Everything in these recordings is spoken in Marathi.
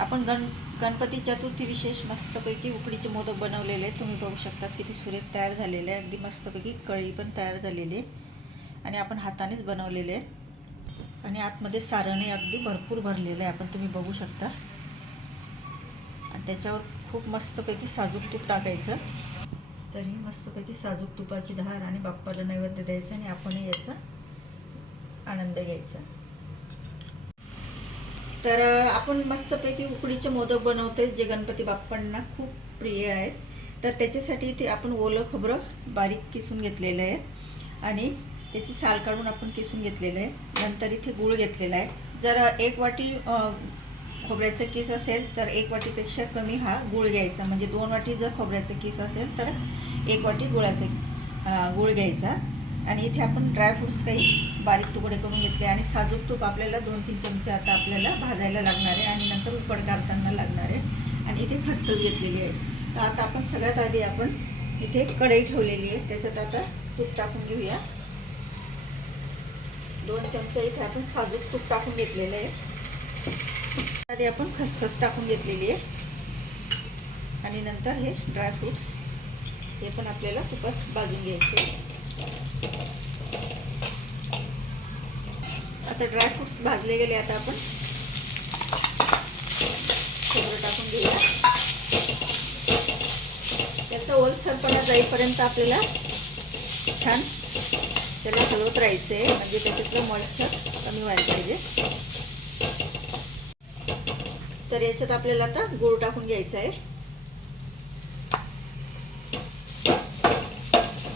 आपण गण गणपती चतुर्थी विशेष मस्तपैकी उकडीचे मोदक बनवलेले आहेत तुम्ही बघू शकतात किती सुरेख तयार झालेले आहे अगदी मस्तपैकी कळी पण तयार झालेली आहे आणि आपण हातानेच बनवलेले आहे आणि आतमध्ये सारणे अगदी भरपूर भरलेलं आहे आपण तुम्ही बघू शकता आणि त्याच्यावर खूप मस्तपैकी साजूक तूप टाकायचं तरी मस्तपैकी साजूक तुपाची धार आणि बाप्पाला नैवेद्य द्यायचं आणि आपण याचा आनंद घ्यायचा तर आपण मस्तपैकी उकडीचे मोदक बनवतोय जे गणपती बाप्पांना खूप प्रिय आहेत तर त्याच्यासाठी ते आपण ओलं खोबरं बारीक किसून घेतलेलं आहे आणि त्याची साल काढून आपण किसून घेतलेलं आहे नंतर इथे गुळ घेतलेला आहे जर एक वाटी खोबऱ्याचं किस असेल तर एक वाटीपेक्षा कमी हा गुळ घ्यायचा म्हणजे दोन वाटी जर खोबऱ्याचं किस असेल तर एक वाटी गुळाचं गुळ घ्यायचा आणि इथे आपण ड्रायफ्रूट्स काही बारीक तुकडे करून घेतले आणि साजूक तूप आपल्याला दोन तीन चमचे आता आपल्याला भाजायला लागणार आहे आणि नंतर उकड काढताना लागणार आहे आणि इथे खसखस घेतलेली आहे तर आता आपण सगळ्यात आधी आपण इथे कढई ठेवलेली आहे त्याच्यात आता तूप टाकून घेऊया दोन चमचे इथे आपण साजूक तूप टाकून घेतलेलं आहे आधी आपण खसखस टाकून घेतलेली आहे आणि नंतर हे ड्रायफ्रूट्स हे पण आपल्याला तुपात भाजून घ्यायचे आहे आता फ्रुट्स भाजले गेले आता आपण खोबरं टाकून घेऊया त्याचा ओलसरपणा जाईपर्यंत आपल्याला छान त्याला हलवत राहायचं आहे म्हणजे त्याच्यातलं मळछ कमी व्हायला पाहिजे तर याच्यात आपल्याला आता गूळ टाकून घ्यायचा आहे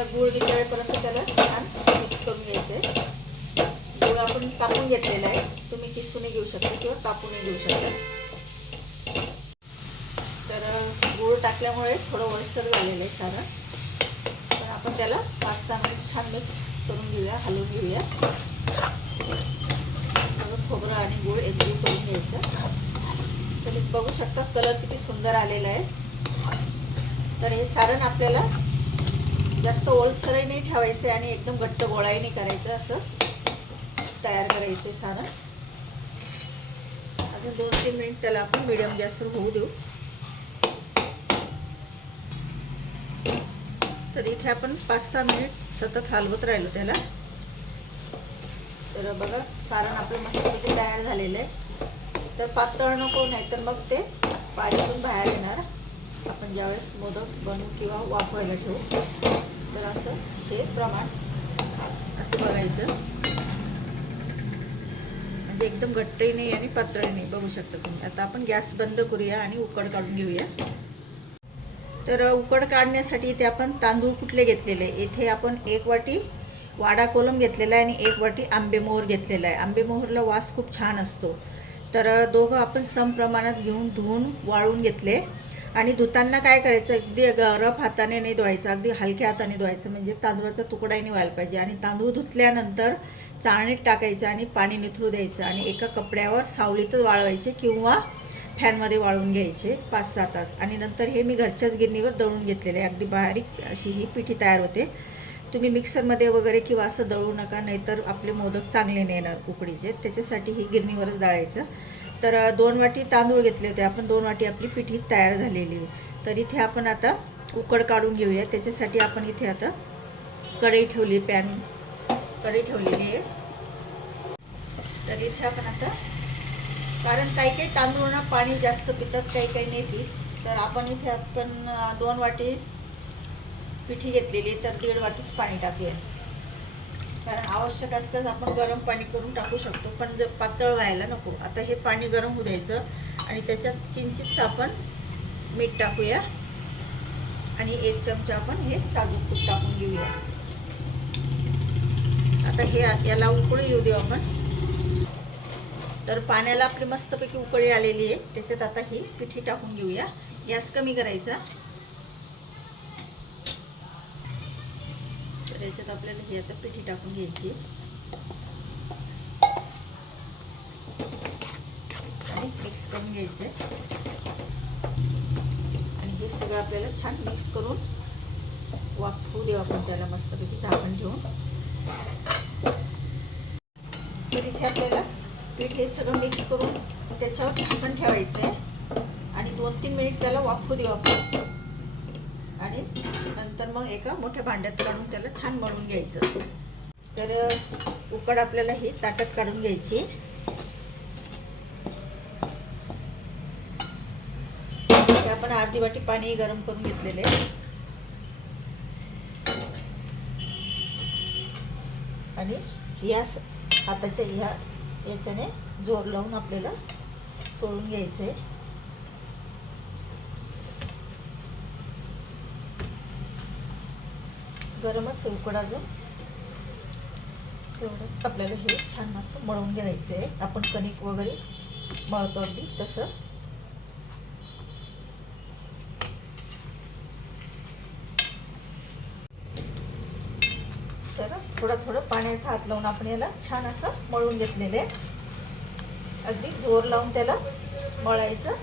आता गुळ वितळेपर्यंत त्याला छान मिक्स करून घ्यायचं आहे गुळ आपण कापून घेतलेला आहे तुम्ही किसूने घेऊ शकता किंवा कापूनही घेऊ शकता तर गुळ टाकल्यामुळे थोडं वळसर झालेलं आहे सारं तर आपण त्याला पाच सहा मिनिट छान मिक्स करून घेऊया हलवून घेऊया खोबरं आणि गुळ एकदम करून घ्यायचं तुम्ही बघू शकता कलर किती सुंदर आलेला आहे तर हे सारण आपल्याला जास्त ओलसरही नाही ठेवायचे आणि एकदम घट्ट गोळाही नाही करायचं असं तयार करायचं आहे अजून दोन तीन मिनिट त्याला आपण मिडियम गॅसवर होऊ देऊ तर इथे आपण पाच सहा मिनिट सतत हलवत राहिलो त्याला तर बघा सारण आपलं मस्तपैकी तयार झालेलं आहे तर पातळ नको नाही तर मग ते पाण्यातून बाहेर येणार आपण ज्यावेळेस मोदक बनवू किंवा वाफवायला ठेवू तर असं हे प्रमाण असं बघायचं म्हणजे एकदम घट्टही नाही आणि पातळही नाही बघू शकता तुम्ही आता आपण गॅस बंद करूया आणि उकड काढून घेऊया तर उकड काढण्यासाठी इथे आपण तांदूळ कुठले घेतलेले इथे आपण एक वाटी वाडा कोलम घेतलेला आहे आणि एक वाटी आंबेमोहर घेतलेला आहे आंबेमोहरला वास खूप छान असतो तर दोघं आपण सम प्रमाणात घेऊन धुवून वाळून घेतले आणि धुताना काय करायचं अगदी गरम हाताने नाही धुवायचं अगदी हलक्या हाताने धुवायचं म्हणजे तांदूळाचा तुकडाही व्हायला पाहिजे आणि तांदूळ धुतल्यानंतर चाळणीत टाकायचं आणि पाणी निथरू द्यायचं आणि एका कपड्यावर सावलीतच वाळवायचे किंवा फॅनमध्ये वाळून घ्यायचे पाच सहा तास आणि नंतर हे मी घरच्याच गिरणीवर दळून घेतलेले अगदी बारीक अशी ही पिठी तयार होते तुम्ही मिक्सरमध्ये वगैरे किंवा असं दळू नका नाहीतर आपले मोदक चांगले नेणार उकडीचे त्याच्यासाठी ही गिरणीवरच दळायचं तर दोन वाटी तांदूळ घेतले होते आपण दोन वाटी आपली पिठी तयार झालेली आहे तर इथे आपण आता उकड काढून घेऊया त्याच्यासाठी आपण इथे आता कढई ठेवली पॅन कढई ठेवलेली आहे तर इथे आपण आता कारण काही काही तांदूळ ना पाणी जास्त पितात काही काही नाही पीत तर आपण इथे आपण दोन वाटी पिठी घेतलेली तर दीड वाटीच पाणी टाकूया कारण आवश्यक असताच आपण गरम पाणी करून टाकू शकतो पण जर पातळ व्हायला नको आता हे पाणी गरम होऊ द्यायचं आणि त्याच्यात किंचित आपण मीठ टाकूया आणि एक चमचा आपण हे साजूक तूप टाकून घेऊया आता हे याला उकळी येऊ देऊ आपण तर पाण्याला आपली मस्तपैकी उकळी आलेली आहे त्याच्यात आता ही पिठी टाकून घेऊया गॅस कमी करायचा तर आपल्याला हे आता पिठी टाकून घ्यायची आणि मिक्स करून घ्यायचे आणि हे सगळं आपल्याला छान मिक्स करून वाफवू देऊ आपण त्याला मस्तपैकी झाकण ठेवून तर इथे आपल्याला पीठ हे सगळं मिक्स करून त्याच्यावर झाकण ठेवायचं आहे आणि दोन तीन मिनिट त्याला वाफू देऊ आपण आणि नंतर मग एका मोठ्या भांड्यात काढून त्याला छान मळून घ्यायचं तर उकड आपल्याला ही ताटात काढून घ्यायची आपण अर्धी वाटी पाणी गरम करून घेतलेले आणि या हाताच्या ह्या याच्याने जोर लावून आपल्याला सोडून घ्यायचं आहे गरमच उकड अजून तेवढं आपल्याला हे छान मस्त मळून घ्यायचं आहे आपण कणिक वगैरे मळतो अगदी तसं तर थोडं थोडं पाण्याचा हात लावून आपण याला छान असं मळून घेतलेलं आहे अगदी जोर लावून त्याला मळायचं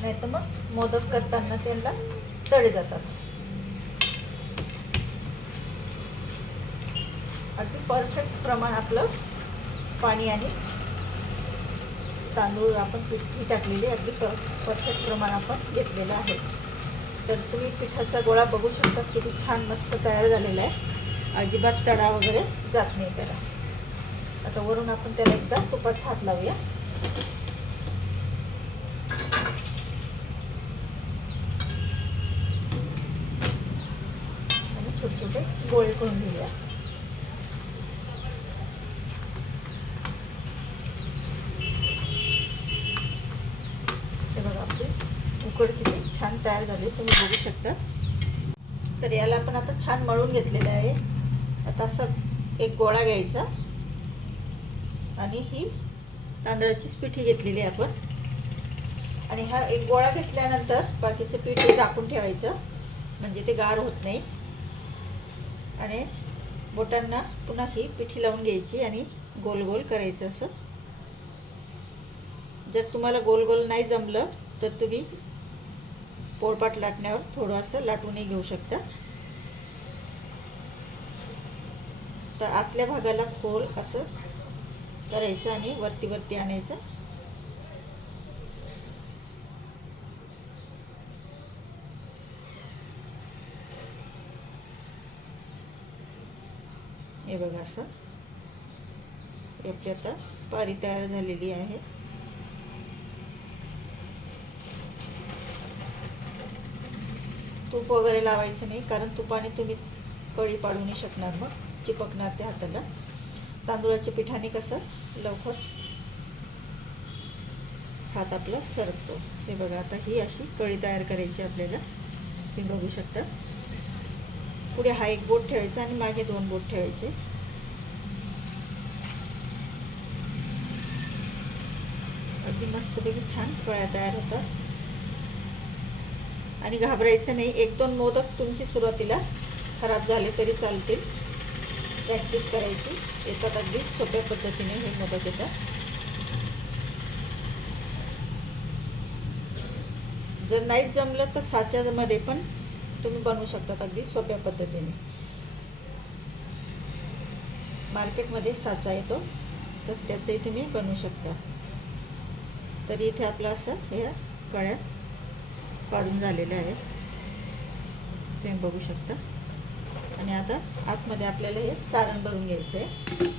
नाही तर मग मोदक करताना त्याला तळे जातात परफेक्ट प्रमाण आपलं पाणी आणि तांदूळ आपण पिठी टाकलेली अगदी परफेक्ट प्रमाण आपण घेतलेलं आहे तर तुम्ही पिठाचा गोळा बघू शकता किती छान मस्त तयार झालेला आहे अजिबात तडा वगैरे जात नाही त्याला आता वरून आपण त्याला एकदा तुपाचा हात लावूया आणि छोटे छोटे गोळे करून घेऊया आले तुम्ही बघू शकता तर याला आपण आता छान मळून घेतलेलं आहे आता असं एक गोळा घ्यायचा आणि ही तांदळाचीच पिठी घेतलेली आहे आपण आणि हा एक गोळा घेतल्यानंतर बाकीचं पीठ झाकून ठेवायचं म्हणजे ते गार होत नाही आणि बोटांना पुन्हा ही पिठी लावून घ्यायची आणि गोल गोल करायचं असं जर तुम्हाला गोल गोल नाही जमलं तर तुम्ही पोळपाट लाटण्यावर थोडंसं लाटूनही घेऊ शकता तर आतल्या भागाला खोल असं करायचं आणि वरती वरती आणायचं हे बघा असं आपली आता पारी तयार झालेली आहे तूप वगैरे लावायचं नाही कारण तुपाने तुम्ही कळी पाडू नाही शकणार मग चिपकणार त्या हाताला तांदुळाच्या पिठाने कसं लवकर हात आपला सरकतो हे बघा आता ही अशी कळी तयार करायची आपल्याला तुम्ही बघू शकता पुढे हा एक बोट ठेवायचा आणि मागे दोन बोट ठेवायचे अगदी मस्तपैकी छान कळ्या तयार होतात आणि घाबरायचं नाही एक दोन मोदक तुमची सुरुवातीला खराब झाले तरी चालतील प्रॅक्टिस करायची येतात अगदी सोप्या पद्धतीने हे मोदक येतात जर नाही जमलं तर साच्यामध्ये पण तुम्ही बनवू शकता अगदी सोप्या पद्धतीने मार्केटमध्ये साचा येतो तर त्याचंही तुम्ही बनवू शकता तर इथे आपलं असं ह्या कळ्या काढून झालेले आहेत तुम्ही बघू शकता आणि आता आतमध्ये आपल्याला हे सारण भरून घ्यायचं आहे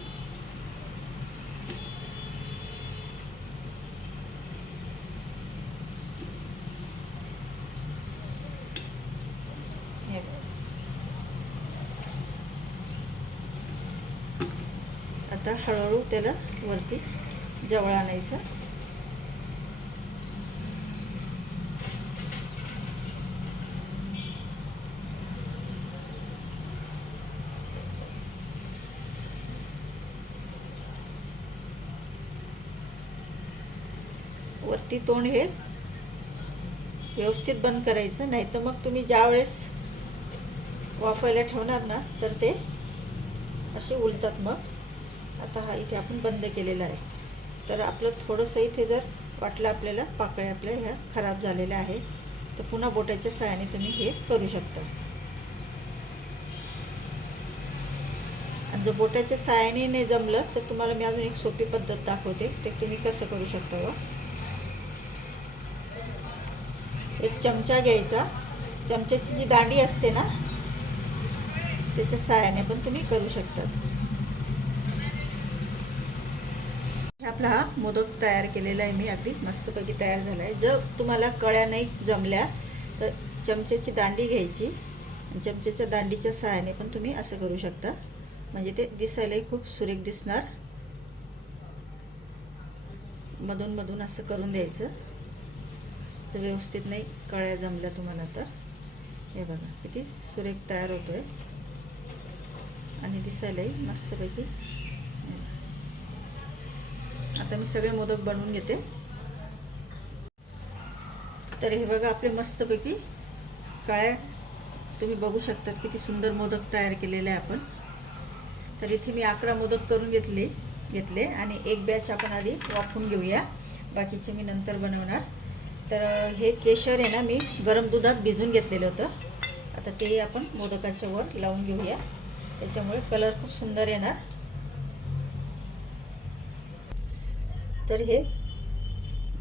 आता हळूहळू त्याला वरती जवळ आणायचं वरती तोंड हे व्यवस्थित बंद करायचं नाही तर मग तुम्ही ज्या वेळेस वाफायला ठेवणार ना तर ते असे उलतात मग आता हा इथे आपण बंद केलेला आहे तर आपलं थोडंसं इथे जर वाटलं आपल्याला पाकळ्या आपल्या ह्या खराब झालेल्या आहे तर पुन्हा बोटाच्या सहाय्याने तुम्ही हे करू शकता आणि जर बोटाच्या सहाय्याने नाही जमलं तर तुम्हाला मी अजून एक सोपी पद्धत दाखवते ते तुम्ही कसं करू शकता हो? एक चमचा घ्यायचा चमच्याची जी दांडी असते ना त्याच्या सहाय्याने पण तुम्ही करू शकतात आपला हा मोदक तयार केलेला आहे मी अगदी मस्तपैकी तयार झाला आहे जर तुम्हाला कळ्या नाही जमल्या तर चमच्याची दांडी घ्यायची चमच्याच्या दांडीच्या सहाय्याने पण तुम्ही असं करू शकता म्हणजे ते दिसायलाही खूप सुरेख दिसणार मधून मधून असं करून द्यायचं तर व्यवस्थित नाही कळ्या जमल्या तुम्हाला तर हे बघा किती सुरेख तयार होतोय आणि दिसायलाही मस्तपैकी आता मी सगळे मोदक बनवून घेते तर हे बघा आपले मस्तपैकी कळ्या तुम्ही बघू शकतात किती सुंदर मोदक तयार केलेले आहे आपण तर इथे मी अकरा मोदक करून घेतले घेतले आणि एक बॅच आपण आधी वापरून घेऊया बाकीचे मी नंतर बनवणार तर हे केशर आहे ना मी गरम दुधात भिजून घेतलेलं होतं आता तेही आपण मोदकाच्या वर लावून घेऊया त्याच्यामुळे कलर खूप सुंदर येणार तर हे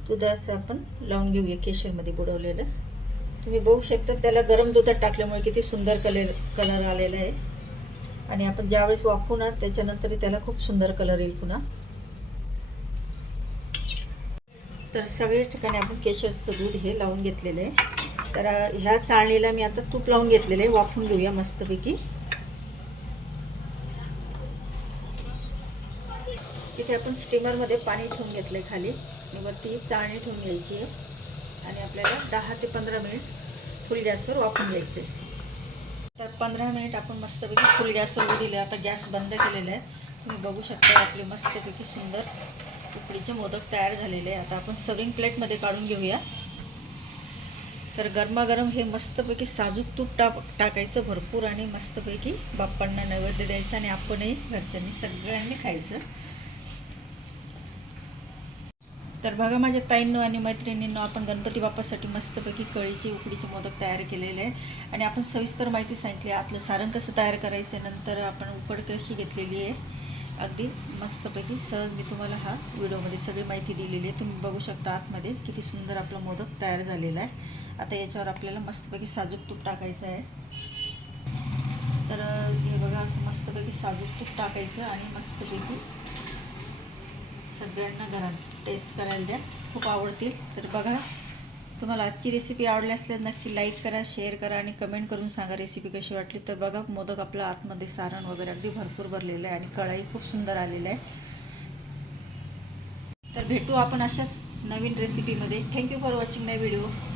दुधाचं आपण लावून घेऊया केशरमध्ये बुडवलेलं तुम्ही बघू शकता त्याला गरम दुधात टाकल्यामुळे किती सुंदर कलर कलर आलेला आहे आणि आपण ज्यावेळेस वापरू ना त्याच्यानंतर त्याला खूप सुंदर कलर येईल पुन्हा तर सगळ्या ठिकाणी आपण केशरचं दूध हे लावून घेतलेलं आहे तर ह्या चाळणीला मी आता तूप लावून घेतलेलं आहे वाफून घेऊया मस्तपैकी इथे आपण स्टीमरमध्ये पाणी ठेवून घेतलं आहे खाली आणि वरती चाळणी ठेवून घ्यायची आहे आणि आपल्याला दहा ते पंधरा मिनिट फुल गॅसवर वाफून घ्यायचं आहे तर पंधरा मिनिट आपण मस्तपैकी फुल गॅसवर दिलं आता गॅस बंद केलेला आहे तुम्ही बघू शकता आपली मस्तपैकी सुंदर उकडीचे मोदक तयार झालेले आहे आता आपण सर्विंग मध्ये काढून घेऊया तर गरमागरम हे मस्तपैकी साजूक तूप टाक टाकायचं भरपूर आणि मस्तपैकी बाप्पांना नैवेद्य द्यायचं आणि आपणही घरच्यांनी सगळ्यांनी खायचं तर बघा माझ्या ताईंनो आणि मैत्रिणींनो आपण गणपती बाप्पासाठी मस्तपैकी कळीचे उकडीचे मोदक तयार केलेले आहे आणि आपण सविस्तर माहिती सांगितली आतलं सारण कसं तयार करायचं नंतर आपण उकड कशी घेतलेली आहे अगदी मस्तपैकी सहज मी तुम्हाला हा व्हिडिओमध्ये सगळी माहिती दिलेली आहे तुम्ही बघू शकता आतमध्ये किती सुंदर आपला मोदक तयार झालेला आहे आता याच्यावर आपल्याला मस्तपैकी साजूक तूप टाकायचं आहे तर हे बघा असं मस्तपैकी साजूक तूप टाकायचं आणि मस्तपैकी सगळ्यांना घरात टेस्ट करायला द्या खूप आवडतील तर बघा तुम्हाला आजची रेसिपी आवडली असल्यास नक्की लाईक करा शेअर करा आणि कमेंट करून सांगा रेसिपी कशी वाटली तर बघा मोदक आपला आतमध्ये सारण वगैरे अगदी भरपूर भरलेलं आहे आणि कळाई खूप सुंदर आलेलं आहे तर भेटू आपण अशाच नवीन रेसिपीमध्ये thank you for watching my video